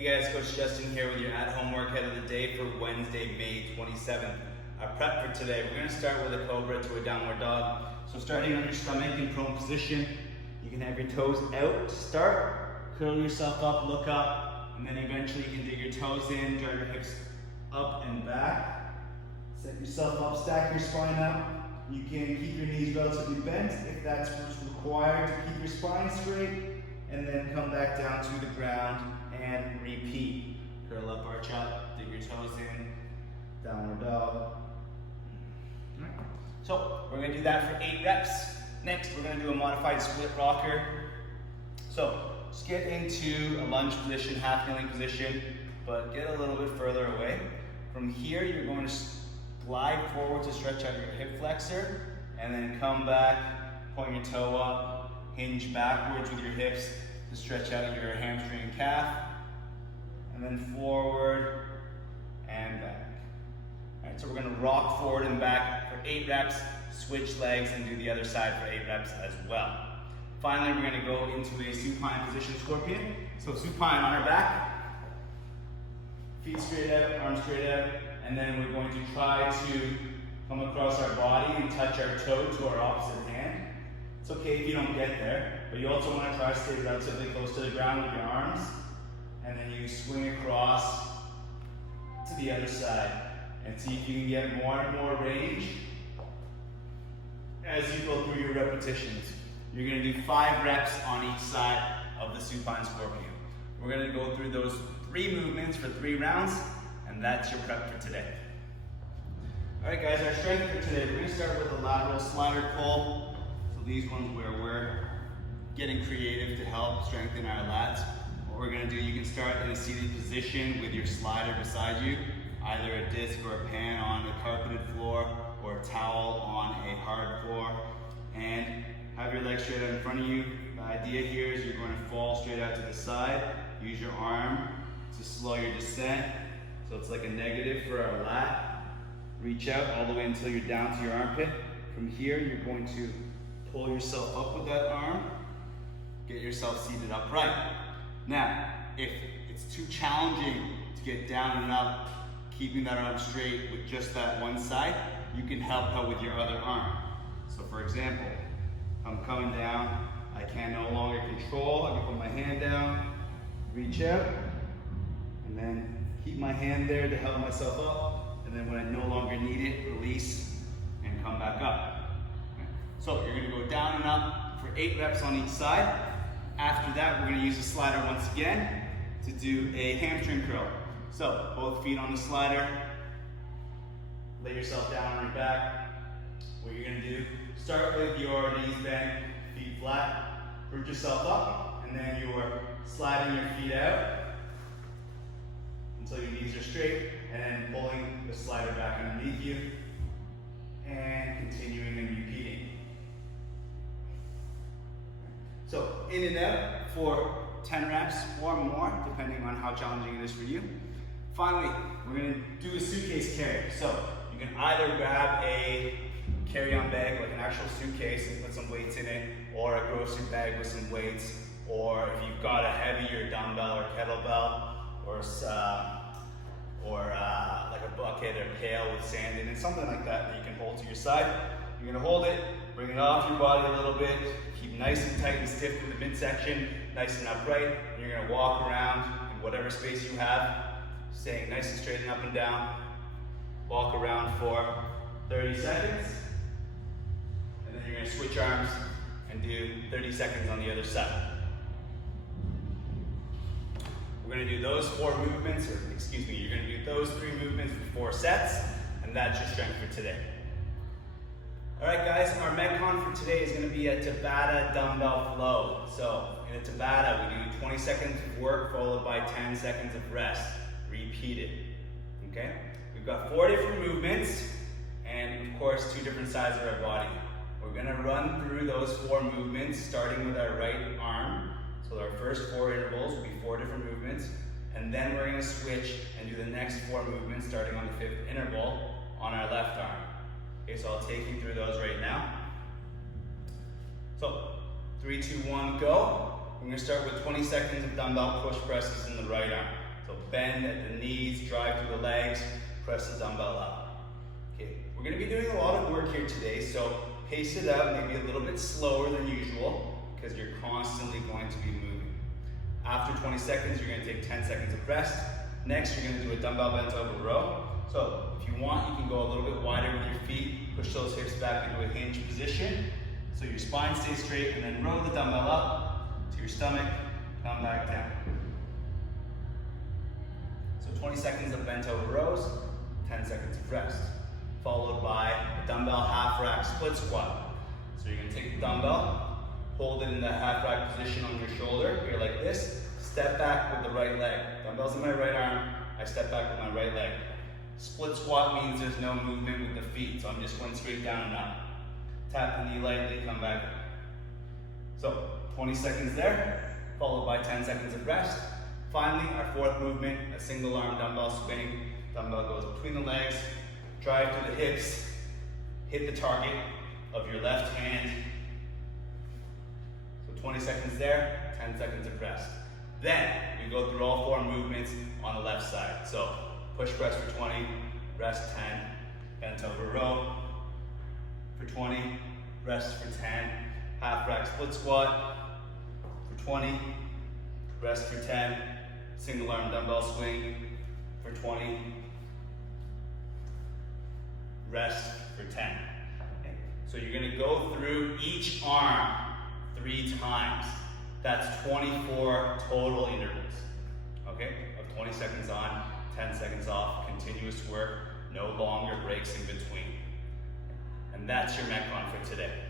Hey guys, Coach Justin here with your at-home workout of the day for Wednesday, May 27th. Our prep for today, we're going to start with a cobra to a downward dog. So starting on your stomach in prone position, you can have your toes out to start, curl yourself up, look up, and then eventually you can dig your toes in, drive your hips up and back. Set yourself up, stack your spine up. You can keep your knees relatively bent if that's what's required to keep your spine straight, and then come back down to the ground and repeat. Curl up, arch up, dig your toes in, downward dog. Right. So we're going to do that for 8 reps. Next, we're going to do a modified split rocker. So just get into a lunge position, half kneeling position, but get a little bit further away. From here, you're going to glide forward to stretch out your hip flexor, and then come back, point your toe up, hinge backwards with your hips to stretch out your hamstring and calf, and then forward and back. All right, so we're going to rock forward and back for 8 reps, switch legs and do the other side for 8 reps as well. Finally, we're going to go into a supine position scorpion. So supine on our back, feet straight out, arms straight out, and then we're going to try to come across our body and touch our toe to our opposite hand. It's okay if you don't get there, but you also want to try to stay relatively close to the ground with your arms, and then you swing across to the other side and see if you can get more and more range as you go through your repetitions. You're going to do 5 reps on each side of the supine scorpion. We're going to go through those 3 movements for 3 rounds, and that's your prep for today. All right guys, our strength for today, we're going to start with a lateral slider pull. So these ones where we're getting creative to help strengthen our lats. What we're going to do, you can start in a seated position with your slider beside you, either a disc or a pan on a carpeted floor or a towel on a hard floor, and have your legs straight out in front of you. The idea here is you're going to fall straight out to the side, use your arm to slow your descent. So it's like a negative for our lat. Reach out all the way until you're down to your armpit. From here, you're going to pull yourself up with that arm, get yourself seated upright. Now, if it's too challenging to get down and up, keeping that arm straight with just that one side, you can help out with your other arm. So for example, I'm coming down, I can no longer control, I can put my hand down, reach out, and then keep my hand there to help myself up, and then when I no longer need it, release and come back up. So you're going to go down and up for 8 reps on each side. After that, we're going to use the slider once again to do a hamstring curl. So both feet on the slider, lay yourself down on your back. What you're going to do, start with your knees bent, feet flat, root yourself up, and then you're sliding your feet out until your knees are straight, and then pulling the slider back underneath you, and continuing and repeating. So in and out for 10 reps or more, depending on how challenging it is for you. Finally, we're going to do a suitcase carry. So you can either grab a carry-on bag, like an actual suitcase, and put some weights in it, or a grocery bag with some weights, or if you've got a heavier dumbbell or kettlebell, or like a bucket or pail with sand in it, something like that you can hold to your side. You're going to hold it, bring it off your body a little bit, keep nice and tight and stiff in the midsection, nice and upright, and you're going to walk around in whatever space you have, staying nice and straight and up and down. Walk around for 30 seconds, and then you're going to switch arms and do 30 seconds on the other side. We're going to do those 4 movements, or excuse me, you're going to do those 3 movements for 4 sets, and that's your strength for today. All right guys, our Metcon for today is going to be a Tabata dumbbell flow. So in a Tabata, we do 20 seconds of work followed by 10 seconds of rest. Repeat it, okay? We've got 4 different movements, and of course 2 different sides of our body. We're going to run through those 4 movements, starting with our right arm. So our first 4 intervals will be 4 different movements, and then we're going to switch and do the next 4 movements starting on the 5th interval on our left arm. Okay, so I'll take you through those right now. So 3, 2, 1, go. We're going to start with 20 seconds of dumbbell push presses in the right arm. So bend at the knees, drive through the legs, press the dumbbell up. Okay, we're gonna be doing a lot of work here today, so pace it up, maybe a little bit slower than usual, because you're constantly going to be moving. After 20 seconds, you're gonna take 10 seconds of rest. Next, you're gonna do a dumbbell bent over row. So if you want, you can go a little bit wider with your feet, push those hips back into a hinge position, so your spine stays straight, and then row the dumbbell up to your stomach, come back down. So 20 seconds of bent over rows, 10 seconds of rest, followed by a dumbbell half rack split squat. So you're gonna take the dumbbell, hold it in the half rack position on your shoulder, here like this, step back with the right leg. Dumbbell's in my right arm, I step back with my right leg. Split squat means there's no movement with the feet, so I'm just going straight down and up. Tap the knee lightly, come back. So 20 seconds there, followed by 10 seconds of rest. Finally, our fourth movement, a single arm dumbbell swing. Dumbbell goes between the legs, drive through the hips, hit the target of your left hand. So 20 seconds there, 10 seconds of rest. Then we go through all four movements on the left side. So push press for 20, rest 10, bent over row for 20, rest for 10, half rack split squat for 20, rest for 10, single arm dumbbell swing for 20, rest for 10. Okay. So you're gonna go through each arm 3 times. That's 24 total intervals, okay? Of 20 seconds on, 10 seconds off, continuous work, no longer breaks in between. And that's your Metcon for today.